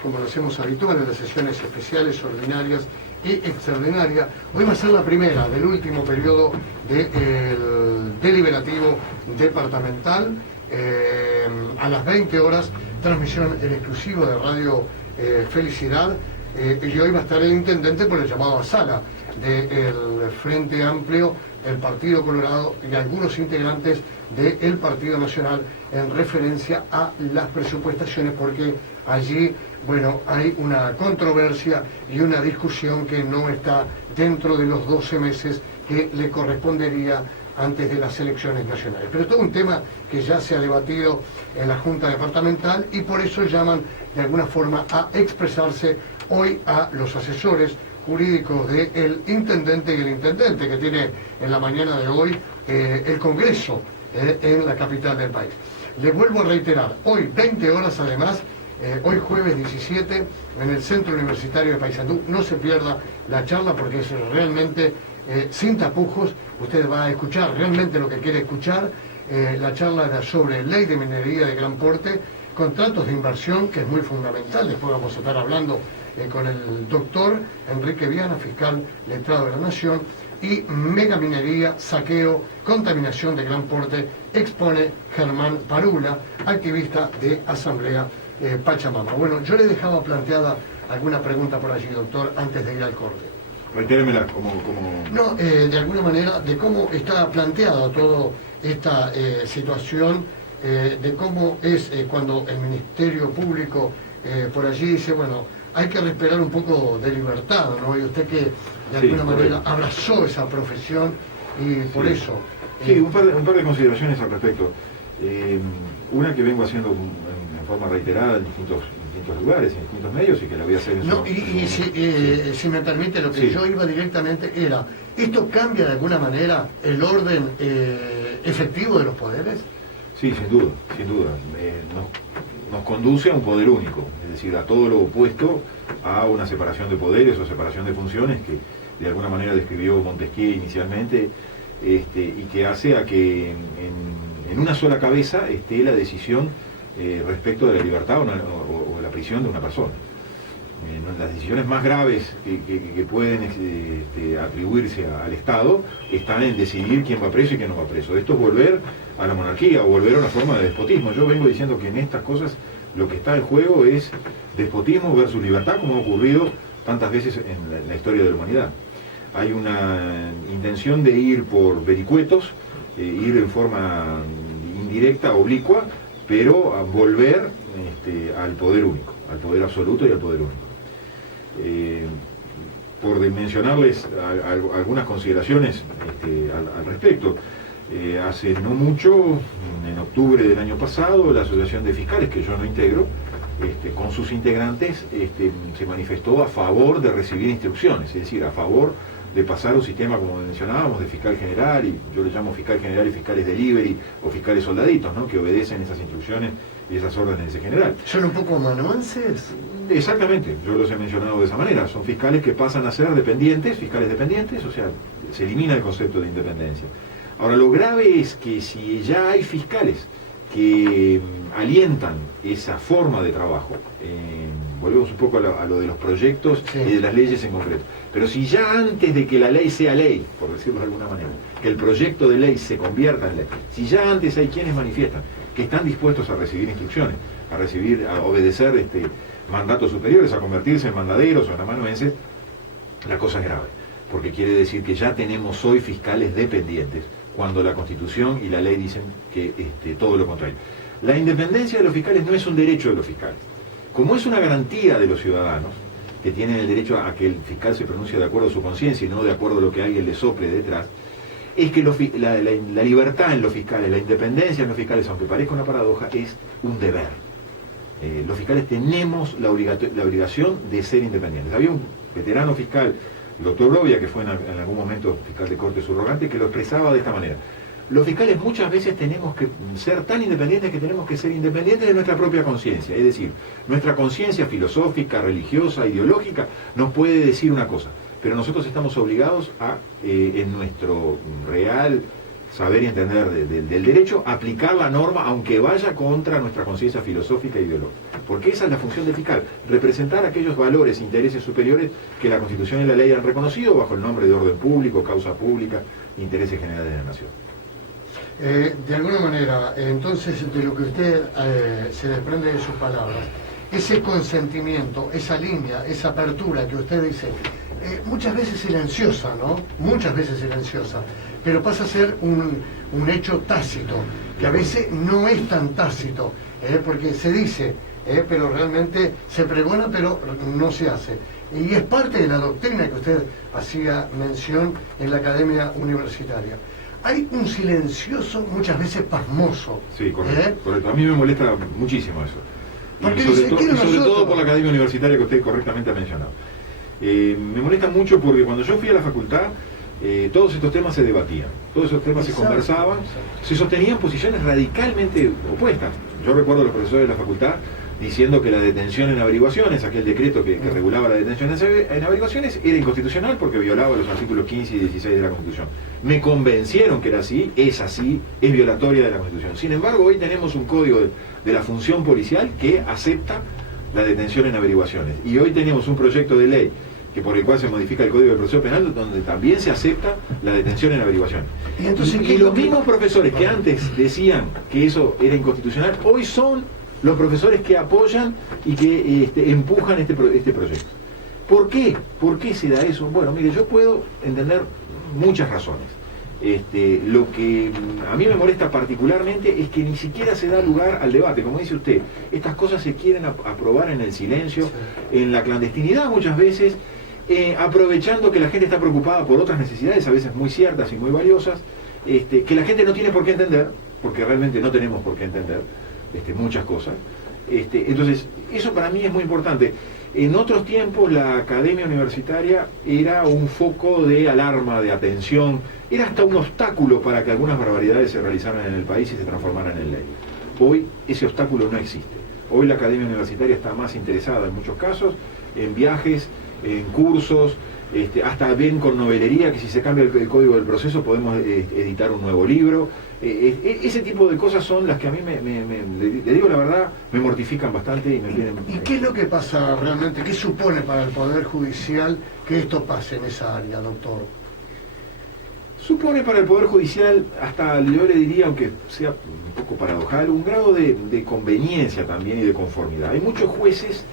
Como lo hacemos habitual en las sesiones especiales, ordinarias y extraordinarias. Hoy va a ser la primera del último periodo del deliberativo departamental. A las 20 horas, transmisión en exclusivo de Radio Felicidad. Y hoy va a estar el intendente por el llamado a sala del Frente Amplio, el Partido Colorado y algunos integrantes del Partido Nacional en referencia a las presupuestaciones, porque allí, bueno, hay una controversia y una discusión que no está dentro de los 12 meses que le correspondería antes de las elecciones nacionales. Pero todo un tema que ya se ha debatido en la Junta Departamental y por eso llaman de alguna forma a expresarse hoy a los asesores jurídicos del intendente y el intendente que tiene en la mañana de hoy el Congreso en la capital del país. Les vuelvo a reiterar, hoy 20 horas además, hoy jueves 17 en el Centro Universitario de Paysandú. No se pierda la charla porque es realmente sin tapujos. Usted va a escuchar realmente lo que quiere escuchar. La charla sobre ley de minería de gran porte, contratos de inversión, que es muy fundamental. Después vamos a estar hablando con el doctor Enrique Viana, fiscal letrado de la Nación, y megaminería, saqueo, contaminación de gran porte, expone Germán Parula, activista de Asamblea Pachamama. Bueno, yo le dejaba planteada alguna pregunta por allí, doctor, antes de ir al corte. Reitéremela, No, de alguna manera, de cómo está planteada toda esta situación, de cómo es cuando el Ministerio Público por allí dice, bueno, hay que respetar un poco de libertad, ¿no? Y usted que de alguna manera abrazó esa profesión y por eso... Sí, un par de consideraciones al respecto. Una que vengo haciendo en forma reiterada en distintos lugares, en distintos medios, y que la voy a hacer en no, si me permite, lo que yo iba directamente era, ¿esto cambia de alguna manera el orden efectivo de los poderes? Sí, sin duda, sin duda. Nos conduce a un poder único, es decir, a todo lo opuesto a una separación de poderes o separación de funciones que de alguna manera describió Montesquieu inicialmente, y que hace a que en una sola cabeza esté la decisión respecto de la libertad o la prisión de una persona. Las decisiones más graves que pueden atribuirse al Estado están en decidir quién va preso y quién no va preso. Esto es volver a la monarquía o volver a una forma de despotismo. Yo vengo diciendo que en estas cosas lo que está en juego es despotismo versus libertad, como ha ocurrido tantas veces en la historia de la humanidad. Hay una intención de ir por vericuetos, ir en forma indirecta, oblicua, pero a volver al poder único, al poder absoluto y al poder único. Por mencionarles algunas consideraciones al respecto, hace no mucho, en octubre del año pasado, la Asociación de Fiscales, que yo no integro, con sus integrantes se manifestó a favor de recibir instrucciones, es decir, a favor de pasar un sistema, como mencionábamos, de fiscal general, y yo le llamo fiscal general y fiscales delivery, o fiscales soldaditos, ¿no?, que obedecen esas instrucciones y esas órdenes de ese general. ¿Son un poco manuenses? Exactamente, yo los he mencionado de esa manera. Son fiscales que pasan a ser dependientes, fiscales dependientes, o sea, se elimina el concepto de independencia. Ahora, lo grave es que si ya hay fiscales que alientan esa forma de trabajo, volvemos un poco a lo de los proyectos y de las leyes en concreto, pero si ya antes de que la ley sea ley, por decirlo de alguna manera, que el proyecto de ley se convierta en ley, si ya antes hay quienes manifiestan que están dispuestos a recibir instrucciones, a obedecer mandatos superiores, a convertirse en mandaderos o en amanuenses, la cosa es grave, porque quiere decir que ya tenemos hoy fiscales dependientes, cuando la Constitución y la ley dicen que todo lo contrario. La independencia de los fiscales no es un derecho de los fiscales. Como es una garantía de los ciudadanos, que tienen el derecho a que el fiscal se pronuncie de acuerdo a su conciencia y no de acuerdo a lo que alguien le sople detrás, es que la libertad en los fiscales, la independencia en los fiscales, aunque parezca una paradoja, es un deber. Los fiscales tenemos la obligación de ser independientes. Había un veterano fiscal, el doctor Brovia, que fue en algún momento fiscal de corte subrogante, que lo expresaba de esta manera: los fiscales muchas veces tenemos que ser tan independientes que tenemos que ser independientes de nuestra propia conciencia, es decir, nuestra conciencia filosófica, religiosa, ideológica nos puede decir una cosa, pero nosotros estamos obligados a, en nuestro real saber y entender del derecho, aplicar la norma aunque vaya contra nuestra conciencia filosófica e ideológica. Porque esa es la función del fiscal, representar aquellos valores, intereses superiores que la Constitución y la ley han reconocido bajo el nombre de orden público, causa pública, intereses generales de la nación. De alguna manera, entonces, de lo que usted se desprende de sus palabras, ese consentimiento, esa línea, esa apertura que usted dice, muchas veces silenciosa, ¿no? Muchas veces silenciosa, pero pasa a ser un hecho tácito, que a veces no es tan tácito, porque se dice, pero realmente se pregona, pero no se hace. Y es parte de la doctrina que usted hacía mención en la academia universitaria. Hay un silencioso, muchas veces pasmoso. Sí, correcto, correcto. A mí me molesta muchísimo eso. Porque sobre todo por la academia universitaria que usted correctamente ha mencionado. Me molesta mucho porque cuando yo fui a la facultad, todos estos temas se debatían, todos esos temas se conversaban, se sostenían posiciones radicalmente opuestas. Yo recuerdo a los profesores de la facultad diciendo que la detención en averiguaciones, aquel decreto que regulaba la detención en averiguaciones, era inconstitucional porque violaba los artículos 15 y 16 de la Constitución. Me convencieron que era así, es violatoria de la Constitución. Sin embargo, hoy tenemos un código de la función policial que acepta la detención en averiguaciones. Y hoy tenemos un proyecto de ley por el cual se modifica el Código de Proceso Penal, donde también se acepta la detención en averiguación. Y los mismos profesores que antes decían que eso era inconstitucional, hoy son los profesores que apoyan y que empujan este proyecto. ¿Por qué? ¿Por qué se da eso? Bueno, mire, yo puedo entender muchas razones. Lo que a mí me molesta particularmente es que ni siquiera se da lugar al debate. Como dice usted, estas cosas se quieren aprobar en el silencio, en la clandestinidad muchas veces, aprovechando que la gente está preocupada por otras necesidades, a veces muy ciertas y muy valiosas, que la gente no tiene por qué entender, porque realmente no tenemos por qué entender muchas cosas. Entonces, eso para mí es muy importante. En otros tiempos la academia universitaria era un foco de alarma, de atención, era hasta un obstáculo para que algunas barbaridades se realizaran en el país y se transformaran en ley. Hoy ese obstáculo no existe. Hoy la academia universitaria está más interesada en muchos casos en viajes, en cursos, hasta ven con novelería que si se cambia el código del proceso podemos editar un nuevo libro. Ese tipo de cosas son las que a mí, le digo la verdad, me mortifican bastante y me tienen... ¿Y qué es lo que pasa realmente? ¿Qué supone para el Poder Judicial que esto pase en esa área, doctor? Supone para el Poder Judicial, hasta yo le diría, aunque sea un poco paradojal, un grado de conveniencia también y de conformidad. Hay muchos jueces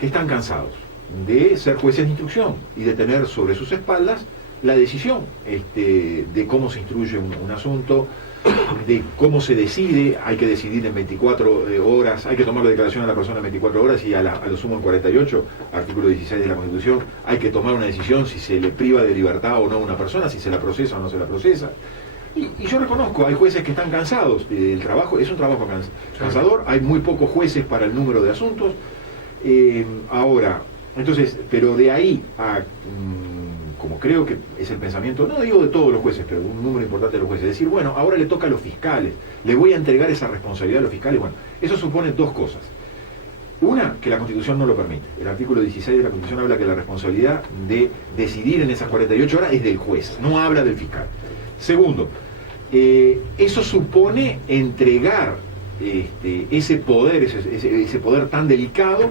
que están cansados de ser jueces de instrucción y de tener sobre sus espaldas la decisión de cómo se instruye un asunto, de cómo se decide. Hay que decidir en 24 horas, hay que tomar la declaración a la persona en 24 horas y a lo sumo en 48, artículo 16 de la Constitución, hay que tomar una decisión si se le priva de libertad o no a una persona, si se la procesa o no se la procesa. Y yo reconozco, hay jueces que están cansados, el trabajo es un trabajo cansador, hay muy pocos jueces para el número de asuntos. Ahora, entonces, pero de ahí a, como creo que es el pensamiento, no digo de todos los jueces, pero un número importante de los jueces, decir, bueno, ahora le toca a los fiscales, le voy a entregar esa responsabilidad a los fiscales. Bueno, eso supone dos cosas. Una, que la Constitución no lo permite. El artículo 16 de la Constitución habla que la responsabilidad de decidir en esas 48 horas es del juez, no habla del fiscal. Segundo, eso supone entregar ese poder tan delicado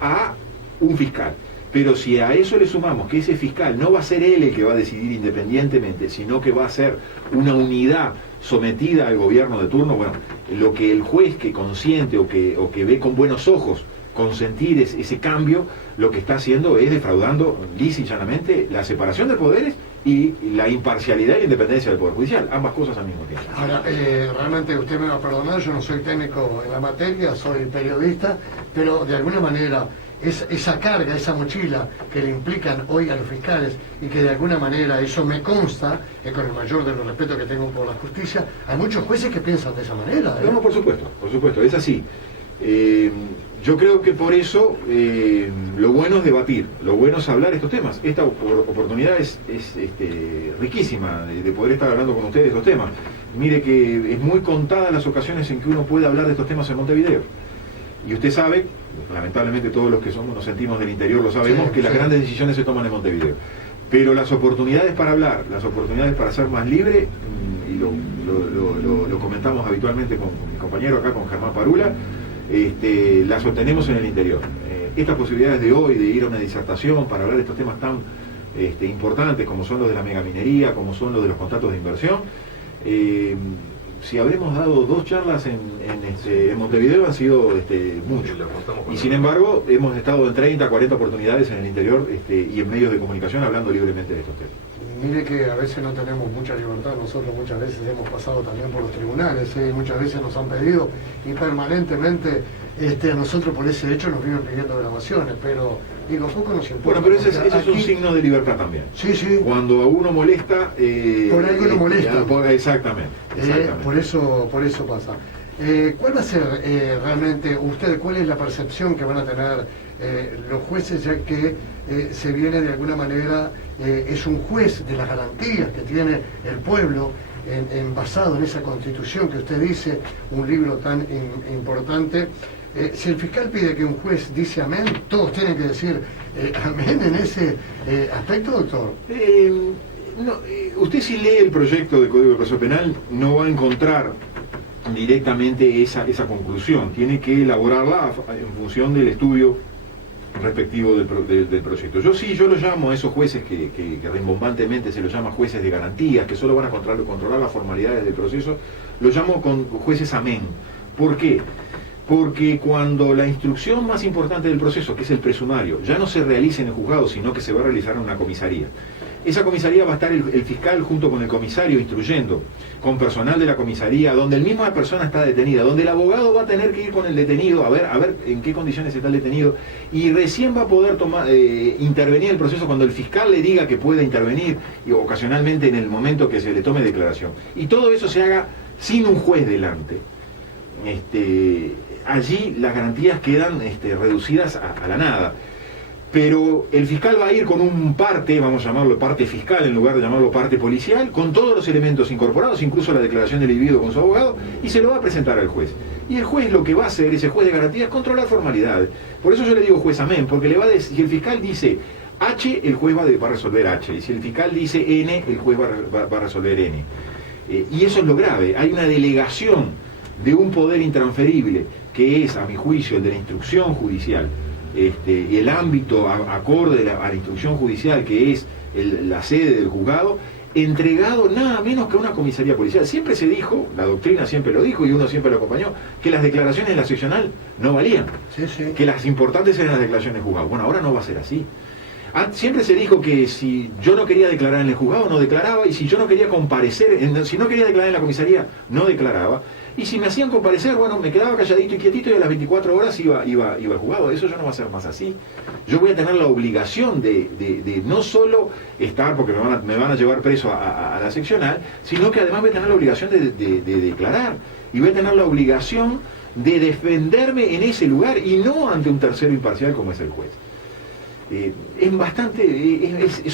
a un fiscal. Pero si a eso le sumamos que ese fiscal no va a ser él el que va a decidir independientemente, sino que va a ser una unidad sometida al gobierno de turno, bueno, lo que el juez que consiente o que ve con buenos ojos consentir ese cambio, lo que está haciendo es defraudando lisa y llanamente la separación de poderes y la imparcialidad y la independencia del Poder Judicial, ambas cosas al mismo tiempo. Ahora, realmente usted me va a perdonar, yo no soy técnico en la materia, soy periodista, pero de alguna manera esa carga, esa mochila que le implican hoy a los fiscales y que de alguna manera eso me consta, con el mayor de los respetos que tengo por la justicia, hay muchos jueces que piensan de esa manera. No, por supuesto, es así. Yo creo que por eso lo bueno es debatir, lo bueno es hablar estos temas. Esta oportunidad es riquísima de poder estar hablando con ustedes de estos temas. Mire que es muy contada las ocasiones en que uno puede hablar de estos temas en Montevideo. Y usted sabe, lamentablemente todos los que nos sentimos del interior lo sabemos, que las grandes decisiones se toman en Montevideo. Pero las oportunidades para hablar, las oportunidades para ser más libre, y puntualmente con mi compañero acá, con Germán Parula, las obtenemos en el interior. Estas posibilidades de hoy de ir a una disertación para hablar de estos temas tan importantes como son los de la megaminería, como son los de los contratos de inversión, si habremos dado 2 charlas en Montevideo han sido mucho. Y sin embargo, hemos estado en 30, 40 oportunidades en el interior y en medios de comunicación hablando libremente de estos temas. Mire que a veces no tenemos mucha libertad, nosotros muchas veces hemos pasado también por los tribunales, muchas veces nos han pedido y permanentemente a nosotros por ese hecho nos vienen pidiendo grabaciones, pero digo, poco nos importa. Bueno, pero ese es un signo de libertad también. Sí, sí. Cuando a uno molesta... por algo lo molesta. Exactamente. Por eso pasa. ¿Cuál va a ser realmente usted, cuál es la percepción que van a tener los jueces, ya que se viene de alguna manera, es un juez de las garantías que tiene el pueblo, basado en esa constitución que usted dice, un libro tan importante? Si el fiscal pide que un juez dice amén, todos tienen que decir amén en ese aspecto, doctor. Usted si lee el proyecto de Código de Proceso Penal no va a encontrar directamente esa conclusión. Tiene que elaborarla en función del estudio respectivo del proyecto. Yo lo llamo a esos jueces que rimbombantemente se los llama jueces de garantías, que solo van a controlar las formalidades del proceso, lo llamo con jueces amén. ¿Por qué? Porque cuando la instrucción más importante del proceso, que es el presumario, ya no se realiza en el juzgado, sino que se va a realizar en una comisaría. Esa comisaría va a estar el fiscal junto con el comisario instruyendo, con personal de la comisaría, donde el misma persona está detenida, donde el abogado va a tener que ir con el detenido a ver en qué condiciones está el detenido, y recién va a poder intervenir el proceso cuando el fiscal le diga que puede intervenir, y ocasionalmente en el momento que se le tome declaración. Y todo eso se haga sin un juez delante. Allí las garantías quedan reducidas a la nada. Pero el fiscal va a ir con un parte, vamos a llamarlo parte fiscal en lugar de llamarlo parte policial, con todos los elementos incorporados, incluso la declaración del individuo con su abogado, y se lo va a presentar al juez. Y el juez lo que va a hacer, ese juez de garantías, es controlar formalidades. Por eso yo le digo juez amén, porque le va a decir, si el fiscal dice H, el juez va a resolver H, y si el fiscal dice N, el juez va a resolver N. Y eso es lo grave, hay una delegación de un poder intransferible, que es, a mi juicio, el de la instrucción judicial, el ámbito acorde a la instrucción judicial, que es la sede del juzgado, entregado nada menos que a una comisaría policial. Siempre se dijo, la doctrina siempre lo dijo y uno siempre lo acompañó, que las declaraciones de la seccional no valían, que las importantes eran las declaraciones del juzgado. Bueno, ahora no va a ser así. Siempre se dijo que si yo no quería declarar en el juzgado, no declaraba, y si yo no quería comparecer, si no quería declarar en la comisaría, no declaraba. Y si me hacían comparecer, bueno, me quedaba calladito y quietito y a las 24 horas iba al juzgado. Eso ya no va a ser más así. Yo voy a tener la obligación de no solo estar, porque me van a llevar preso a la seccional, sino que además voy a tener la obligación de declarar. Y voy a tener la obligación de defenderme en ese lugar y no ante un tercero imparcial como es el juez. Es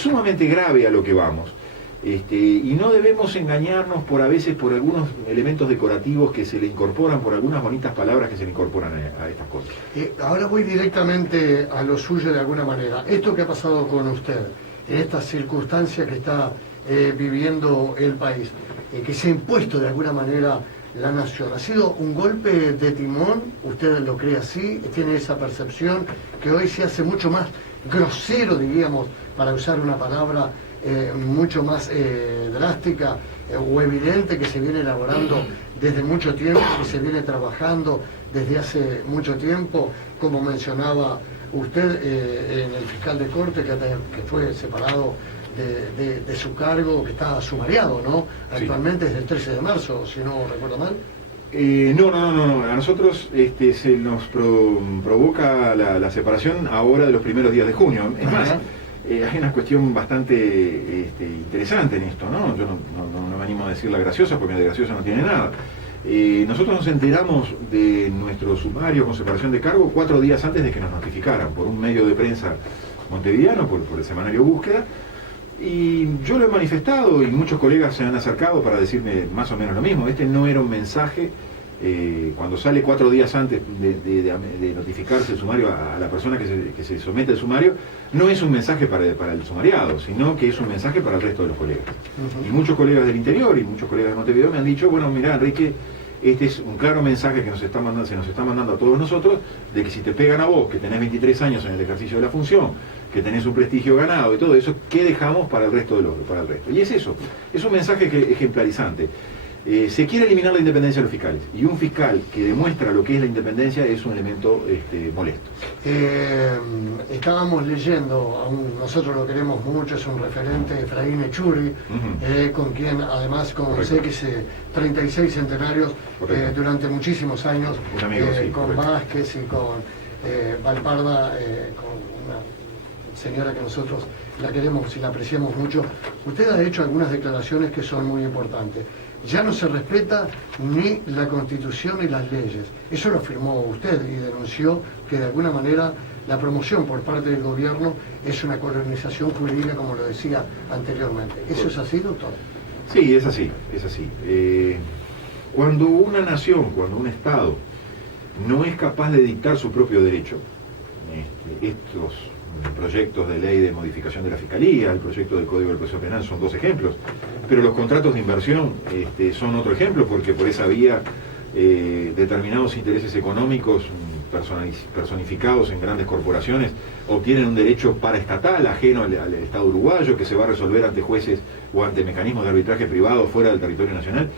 sumamente grave a lo que vamos. Y no debemos engañarnos a veces por algunos elementos decorativos que se le incorporan, por algunas bonitas palabras que se le incorporan a estas cosas. Ahora voy directamente a lo suyo de alguna manera. Esto que ha pasado con usted, en esta circunstancia que está viviendo el país, que se ha impuesto de alguna manera la nación, ¿ha sido un golpe de timón? ¿Usted lo cree así? ¿Tiene esa percepción que hoy se hace mucho más grosero, diríamos, para usar una palabra mucho más drástica o evidente, que se viene elaborando desde mucho tiempo, que se viene trabajando desde hace mucho tiempo, como mencionaba usted, en el fiscal de corte que fue separado de su cargo, que está sumariado, ¿no? Actualmente desde el 13 de marzo, si no recuerdo mal. No. A nosotros se nos provoca la separación ahora de los primeros días de junio. Es más, hay una cuestión bastante interesante en esto, ¿no? Yo no me animo a decir la graciosa, porque de graciosa no tiene nada. Nosotros nos enteramos de nuestro sumario con separación de cargo 4 días antes de que nos notificaran, por un medio de prensa montevideano, por el semanario Búsqueda, y yo lo he manifestado y muchos colegas se han acercado para decirme más o menos lo mismo. No era un mensaje, cuando sale 4 días antes de notificarse el sumario a la persona que se somete al sumario, no es un mensaje para el sumariado, sino que es un mensaje para el resto de los colegas. Y muchos colegas del interior y muchos colegas de Montevideo me han dicho, bueno, mirá, Enrique, este es un claro mensaje que se nos está mandando a todos nosotros, de que si te pegan a vos, que tenés 23 años en el ejercicio de la función, que tenés un prestigio ganado y todo eso, ¿qué dejamos para el resto para el resto? Y es eso, es un mensaje ejemplarizante. Se quiere eliminar la independencia de los fiscales, y un fiscal que demuestra lo que es la independencia es un elemento molesto. Estábamos leyendo, nosotros lo queremos mucho, es un referente, Efraín Echuri, con quien además sé que 36 centenarios durante muchísimos años, un amigo, sí, con Vázquez y con Valparda, con una señora que nosotros la queremos y la apreciamos mucho. Usted ha hecho algunas declaraciones que son muy importantes. Ya no se respeta ni la Constitución ni las leyes. Eso lo afirmó usted y denunció que de alguna manera la promoción por parte del gobierno es una colonización jurídica, como lo decía anteriormente. ¿Eso es así, doctor? Sí, es así, es así. Cuando una nación, cuando un Estado no es capaz de dictar su propio derecho, estos proyectos de ley de modificación de la Fiscalía, el proyecto del Código del Proceso Penal son dos ejemplos, pero los contratos de inversión son otro ejemplo, porque por esa vía determinados intereses económicos personificados en grandes corporaciones obtienen un derecho paraestatal ajeno al Estado uruguayo, que se va a resolver ante jueces o ante mecanismos de arbitraje privado fuera del territorio nacional.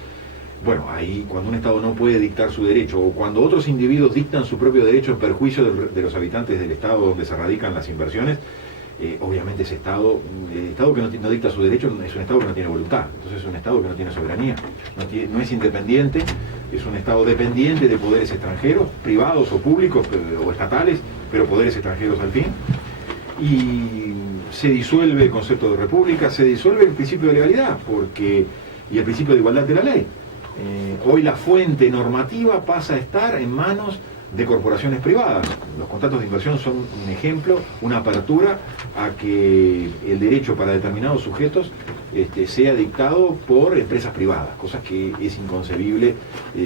Bueno, ahí cuando un Estado no puede dictar su derecho, o cuando otros individuos dictan su propio derecho en perjuicio de los habitantes del Estado donde se radican las inversiones, obviamente ese Estado, el Estado que no dicta su derecho es un Estado que no tiene voluntad, entonces es un Estado que no tiene soberanía, no es independiente, es un Estado dependiente de poderes extranjeros, privados o públicos o estatales, pero poderes extranjeros al fin, y se disuelve el concepto de república, se disuelve el principio de legalidad y el principio de igualdad de la ley. Hoy la fuente normativa pasa a estar en manos de corporaciones privadas. Los contratos de inversión son un ejemplo, una apertura a que el derecho para determinados sujetos sea dictado por empresas privadas, cosas que es inconcebible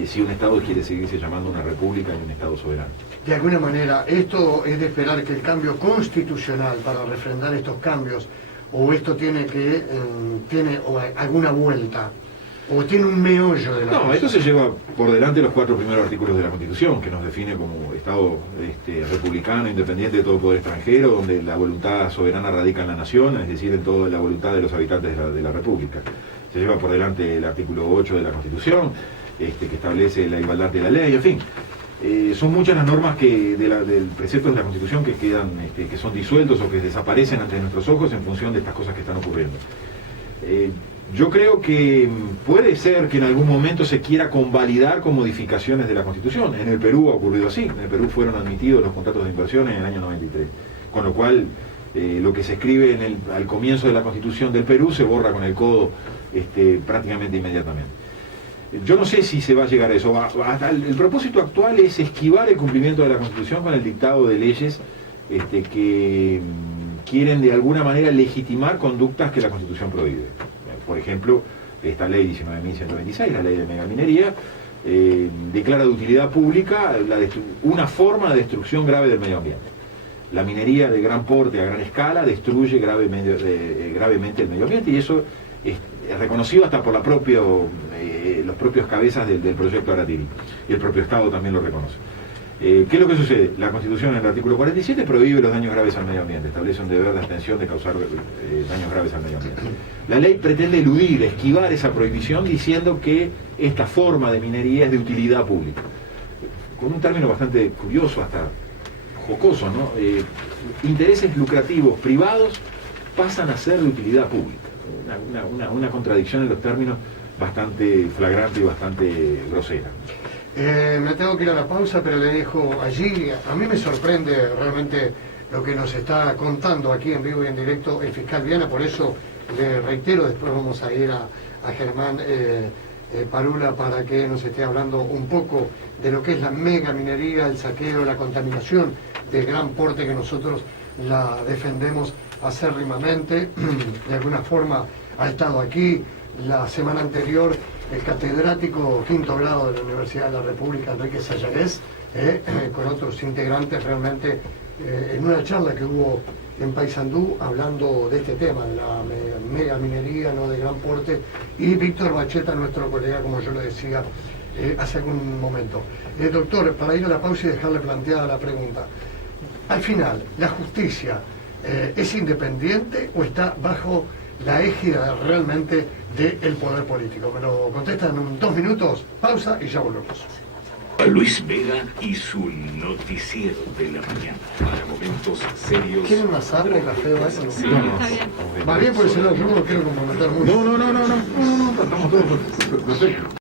si un Estado quiere seguirse llamando una república y un Estado soberano. De alguna manera, esto es de esperar que el cambio constitucional para refrendar estos cambios, o esto tiene alguna vuelta, o tiene un meollo de la No, cosa. esto se lleva por delante los 4 primeros artículos de la Constitución, que nos define como Estado republicano, independiente de todo poder extranjero, donde la voluntad soberana radica en la nación, es decir, en toda la voluntad de los habitantes de la República. Se lleva por delante el artículo 8 de la Constitución, que establece la igualdad de la ley, en fin. Son muchas las normas del precepto de la Constitución que quedan, que son disueltos o que desaparecen ante nuestros ojos en función de estas cosas que están ocurriendo. Yo creo que puede ser que en algún momento se quiera convalidar con modificaciones de la Constitución. En el Perú ha ocurrido así. En el Perú fueron admitidos los contratos de inversión en el año 93. Con lo cual, lo que se escribe al comienzo de la Constitución del Perú se borra con el codo prácticamente inmediatamente. Yo no sé si se va a llegar a eso. El propósito actual es esquivar el cumplimiento de la Constitución con el dictado de leyes que quieren de alguna manera legitimar conductas que la Constitución prohíbe. Por ejemplo, esta ley 19.126, la ley de megaminería, declara de utilidad pública una forma de destrucción grave del medio ambiente. La minería de gran porte a gran escala destruye gravemente el medio ambiente, y eso es reconocido hasta por los propios cabezas del proyecto Aratiri, y el propio Estado también lo reconoce. ¿Qué es lo que sucede? La Constitución en el artículo 47 prohíbe los daños graves al medio ambiente, establece un deber de abstención de causar daños graves al medio ambiente. La ley pretende eludir, esquivar esa prohibición diciendo que esta forma de minería es de utilidad pública. Con un término bastante curioso, hasta jocoso, ¿no? Intereses lucrativos privados pasan a ser de utilidad pública. Una contradicción en los términos bastante flagrante y bastante grosera. Me tengo que ir a la pausa, pero le dejo allí. A mí me sorprende realmente lo que nos está contando aquí en vivo y en directo el fiscal Viana, por eso le reitero, después vamos a ir a Germán Parula para que nos esté hablando un poco de lo que es la mega minería, el saqueo, la contaminación de gran porte, que nosotros la defendemos acérrimamente. De alguna forma ha estado aquí la semana anterior el catedrático quinto grado de la Universidad de la República, Enrique Sayarés, con otros integrantes realmente, en una charla que hubo en Paysandú hablando de este tema, de la mega minería, no de gran porte, y Víctor Bacheta, nuestro colega, como yo le decía, hace algún momento. Doctor, para ir a la pausa y dejarle planteada la pregunta, al final, ¿la justicia es independiente o está bajo la égida realmente del poder político? Me lo contestan en 2 minutos, pausa y ya volvemos. Luis Vega y su noticiero de la mañana. Para momentos serios. ¿Quieren un asado o café o algo? Sí, Está bien. Va bien por ese lado, yo no lo quiero comprometer mucho. No, estamos todos perfectos.